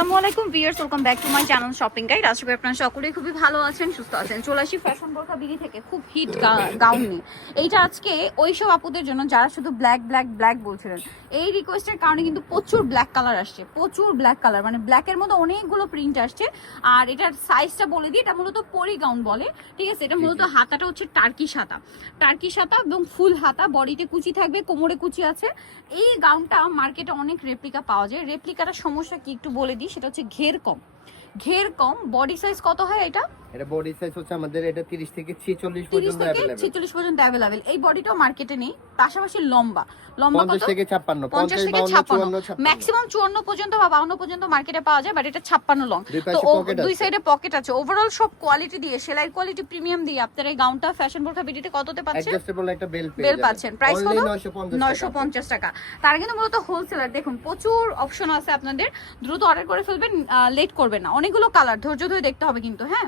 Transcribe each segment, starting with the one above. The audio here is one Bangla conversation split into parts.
আসসালামু আলাইকুম viewers welcome back to my channel shopping guide. আশা করি আপনারা সকলেই খুবই ভালো আছেন সুস্থ আছেন। চলে আসি ফ্যাশন বোরখা বিডি থেকে খুব হিট গাউন নিয়ে। এইটা আজকে ওইসব আপুদের জন্য যারা শুধু ব্ল্যাক ব্ল্যাক ব্ল্যাক বলছিলেন এই রিকোয়েস্টের কারণে কিন্তু প্রচুর ব্ল্যাক কালার আসছে প্রচুর ব্ল্যাক কালার মানে ব্ল্যাকের মধ্যে অনেকগুলো প্রিন্ট আসছে আর এটার সাইজটা বলে দিই এটা মূলত পরি গাউন বলে ঠিক আছে? এটা মূলত হাতাটা হচ্ছে টার্কি হাতা টার্কি সাতা এবং ফুল হাতা বডিতে কুচি থাকবে কোমরে কুচি আছে। এই গাউনটা মার্কেটে অনেক রেপ্লিকা পাওয়া যায়। রেপ্লিকাটার সমস্যা কি একটু বলে দিই সেটা হচ্ছে ঘের কম। ঘের কম বডি সাইজ কত হয় এটা? এটা বডি সাইজ হচ্ছে আমাদের এটা 30 থেকে 46 তিরিশ পর্যন্ত থেকে अवेलेबल ছেচল্লিশ পর্যন্ত অ্যাভেলেবেল এই বডিটাও মার্কেটে নেই পাশাপাশি লম্বা লম্বা কত 50 থেকে 56 পঞ্চাশ 50 থেকে 52 ছাপ্পান্ন 54 56 ম্যাক্সিমাম চুয়ান্ন পর্যন্ত বা বাউন্ন পর্যন্ত মার্কেটে পাওয়া যায় বাট এটা ছাপ্পান্ন লং দুই তো পাশে ও- pocket দুই আছে। সাইডে পকেট আছে ওভারঅল সব কোয়ালিটি দিয়ে সেলাই কোয়ালিটি প্রিমিয়াম দিয়ে আপনার এই গাউনটা ফ্যাশন বোরখা বিডিতে কততে পাচ্ছেন অ্যাডজাস্টেবল একটা বেল পেয়ে বেল যাবেন। পাচ্ছেন প্রাইস কত Only 950 নয়শো টাকা। পঞ্চাশ টাকা তারা কিন্তু মূলত হোলসেলার দেখুন প্রচুর অপশন আছে আপনাদের দ্রুত অর্ডার করে ফেলবেন লেট করবেন না অনেকগুলো কালার ধৈর্য ধরে দেখতে হবে কিন্তু হ্যাঁ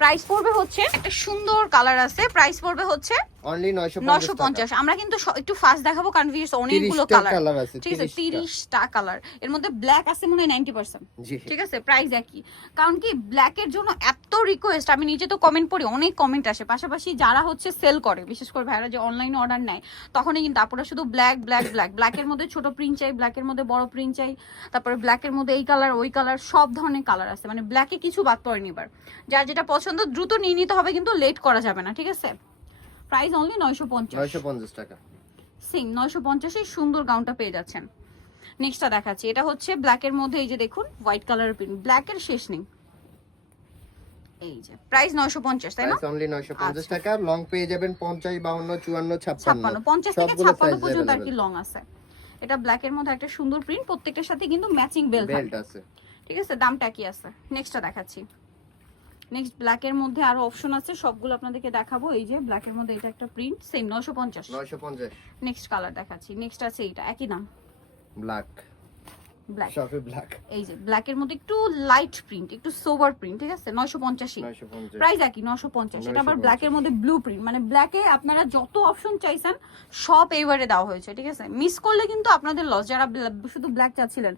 প্রাইস পড়বে হচ্ছে একটা সুন্দর কালার আছে প্রাইস পড়বে হচ্ছে Only 950 নশো পঞ্চাশ। আমরা কিন্তু একটু ফাস্ট দেখাবো কারণ ভিউয়ার্স অনেকগুলো কালার আছে ঠিক আছে 30 টা। কালারের মধ্যে ব্ল্যাক আছে মনে হয় নাইনটি পার্সেন্ট জি। ঠিক আছে প্রাইস একই। কারণ কি ব্ল্যাকের জন্য এত রিকোয়েস্ট আমি নিজে তো কমেন্ট পড়ি অনেক কমেন্ট আসে। পাশাপাশি যারা হচ্ছে সেল করে বিশেষ করে ভাইরা যে অনলাইনে অর্ডার নেয় তখনই কিন্তু আপনারা শুধু ব্ল্যাক ব্ল্যাক ব্ল্যাক ব্ল্যাকের মধ্যে ছোট প্রিন্ট চাই ব্ল্যাকের মধ্যে বড় প্রিন্ট চাই তারপরে ব্ল্যাকের মধ্যে এই কালার ওই কালার সব ধরনের কালার আছে। মানে ব্ল্যাকে কিছু বাদ পড়েনি এবার। যার যেটা পছন্দ দ্রুত নিয়ে নিতে হবে কিন্তু লেট করা যাবে না ঠিক আছে? প্রাইস অনলি নয়শো পঞ্চাশ। 950 টাকা। সিং নয়শো পঞ্চাশে সুন্দর গাউনটা পেয়ে যাচ্ছেন। নেক্সটটা দেখাচ্ছি এটা হচ্ছে ব্ল্যাকের মধ্যে এই যে দেখুন হোয়াইট কালার প্রিন্ট ব্ল্যাকের শেষ নেই। এই যে প্রাইস নয়শো পঞ্চাশ তাই না? অনলি 950 আচ্ছা। টাকা লং পেয়ে যাবেন 50 52 54 ছাপ্পান্ন। 56 পঞ্চাশ থেকে সবগুলো ছাপ্পান্ন size পর্যন্ত আর কি লং আছে। এটা ব্ল্যাকের মধ্যে একটা সুন্দর প্রিন্ট প্রত্যেকটার সাথে কিন্তু ম্যাচিং বেল বেল্ট আছে। ঠিক আছে দামটা কি আছে? নেক্সটটা দেখাচ্ছি। নেক্সট ব্ল্যাকের মধ্যে আরও অপশন আছে সবগুলো আপনাদেরকে দেখাবো। এই যে ব্ল্যাকের মধ্যে এটা একটা প্রিন্ট সেম নয়শো পঞ্চাশ। 950 নেক্সট কালার দেখাচ্ছি। নেক্সট আছে এটা একই দাম ব্ল্যাক ব্ল্যাক সবই ব্ল্যাক এই যে ব্ল্যাকের মধ্যে একটু লাইট প্রিন্ট একটু সোবার প্রিন্ট ঠিক আছে? নয়শো পঞ্চাশি। 950 প্রাইস একই নশো পঞ্চাশ। এটা আবার 950 ব্ল্যাকের মধ্যে ব্লু প্রিন্ট মানে ব্ল্যাকে আপনারা যত অপশন চাইছেন সব এইবারে দেওয়া হয়েছে ঠিক আছে? মিস করলে কিন্তু আপনাদের লস যারা শুধু ব্ল্যাক চাচ্ছিলেন।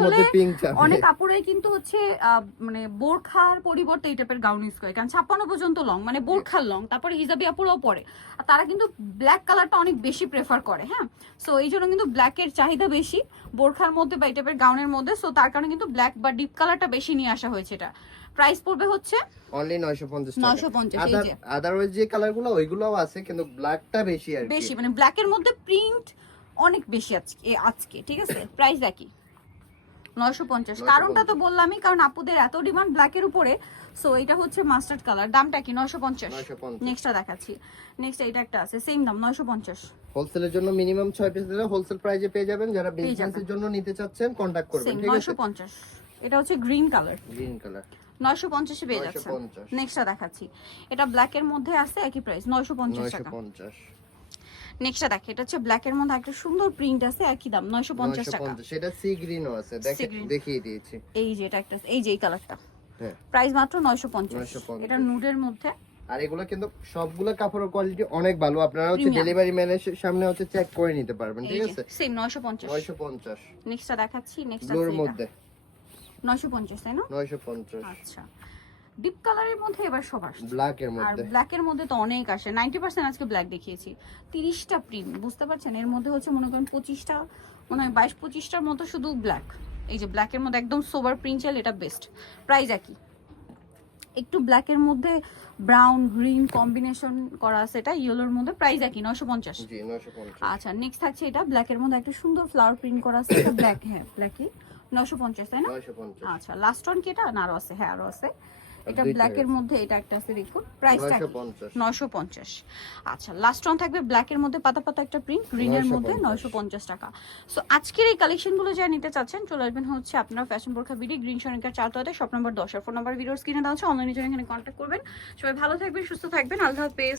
মধ্যে পিঙ্ক অনেক কাপড়ে কিন্তু হচ্ছে আহ, মানে বোরখার পরিবর্তে এই টাইপের গাউন ইউজ করে। কারণ ছাপ্পান্ন পর্যন্ত লং মানে বোরখার লং তারপরে হিজাবি আপুরাও পরে। আর তারা কিন্তু ব্ল্যাক কালারটা অনেক বেশি প্রেফার করে হ্যাঁ? সো এই জন্য কিন্তু ব্ল্যাকের চাহিদা বেশি। বোরখার মধ্যে বা টাইপের গাউনের মধ্যে সো তার কারণে কিন্তু ব্ল্যাক বা ডিপ কালারটা বেশি নিয়ে আসা হয়েছে এটা। প্রাইস পড়বে হচ্ছে অনলি 950 টাকা। 950 এই যে। আদারওয়াইজ যে কালারগুলো ওইগুলোও আছে কিন্তু ব্ল্যাকটা বেশি আর বেশি মানে ব্ল্যাকের মধ্যে প্রিন্ট অনেক বেশি আজকে আজকে ঠিক আছে? প্রাইস একই। নয়শো পঞ্চাশ। 950 কারণটা তো বললামই কারণ আপুদের এত ডিমান্ড ব্ল্যাকের উপরে। সো এটা হচ্ছে মাস্টার্ড কালার। দামটা কি? নয়শো পঞ্চাশ। 950 নেক্সটটা দেখাচ্ছি। নেক্সট এটা একটা আছে। সেম দাম নয়শো পঞ্চাশ। হোলসেলের জন্য মিনিমাম 6 পিস দিলে হোলসেল প্রাইজে পেয়ে যাবেন। যারা বিজনেসের জন্য নিতে চাচ্ছেন কন্টাক্ট করবেন ঠিক আছে? পঞ্চাশ। এটা হচ্ছে গ্রিন কালার গ্রিন কালার নয়শো পঞ্চাশে পেয়ে যাচ্ছে নেক্সটটা দেখাচ্ছি। এটা ব্ল্যাকের মধ্যে আছে একই প্রাইস নয়শো পঞ্চাশ টাকা। 950 নেক্সটটা দেখ এটা হচ্ছে ব্ল্যাকের মধ্যে একটা সুন্দর প্রিন্ট আছে একই দাম নয়শো পঞ্চাশ টাকা। 950 সেটা সি গ্রিনও আছে দেখে দেখিয়ে দিয়েছি। এই যে এটা একটা এই যে এই কালারটা হ্যাঁ। প্রাইস মাত্র 950 এটা নুডের মধ্যে। আর এগুলো কিন্তু সবগুলো কাপড়ের কোয়ালিটি অনেক ভালো। আপনারা হচ্ছে ডেলিভারি ম্যানের সামনে হচ্ছে চেক করে নিতে পারবেন ঠিক আছে? সেম নয়শো পঞ্চাশ। 950 নেক্সটটা দেখাচ্ছি নেক্সট ব্লুর মধ্যে। নয়শো পঞ্চাশ তাই না? 950 আচ্ছা। ডিপ কালারের মধ্যে এবার সব আসছে। ব্ল্যাক এর আর মধ্যে ব্ল্যাকের মধ্যে তো অনেক আসে। নাইনটি পার্সেন্ট আজকে ব্ল্যাক দেখিয়েছি। তিরিশটা প্রিন্ট বুঝতে পারছেন? এর মধ্যে হচ্ছে মনে করেন পঁচিশটা মনে হয় বাইশ পঁচিশটার মতো শুধু ব্ল্যাক এই যে ব্ল্যাকের মধ্যে একদম সোবার প্রিন্ট চাইলে এটা বেস্ট প্রাইস একই। একটু ব্ল্যাকের মধ্যে ব্রাউন গ্রিন কম্বিনেশন করা আছে এটা ইয়েলোর মধ্যে প্রাইস একই নয়শো পঞ্চাশ। জি 950 আচ্ছা নেক্সট থাকছে এটা ব্ল্যাকের মধ্যে একটা সুন্দর ফ্লাওয়ার প্রিন্ট করা আছে এটা ব্ল্যাক হ্যাঁ ব্ল্যাকই নশো পঞ্চাশ তাই না? 950 আচ্ছা লাস্ট ওয়ান কি এটা? না আরও আছে হ্যাঁ আরও আছে। এটা ব্ল্যাক এর মধ্যে এটা একটা আছে দেখুন। প্রাইসটা 950 আচ্ছা লাস্ট অন থাকবে ব্ল্যাক এর মধ্যে পাতা পাতা একটা প্রিন্ট গ্রিনের মধ্যে 950 নয়শো পঞ্চাশ টাকা। সো আজকের এই কালেকশনগুলো যারা নিতে চাচ্ছেন চলে আসবেন হচ্ছে আপনার ফ্যাশন বোরখা বিডি গ্রিন সনিকার চারতলাতে শপ নম্বর দশ আর ফোন নাম্বার ভিডিওর স্ক্রিনে দেওয়া আছে। অনলাইনে যারা এখানে কন্ট্যাক্ট করবেন। সবাই ভালো থাকবেন সুস্থ থাকবেন। আল্লাহ হাফেজ।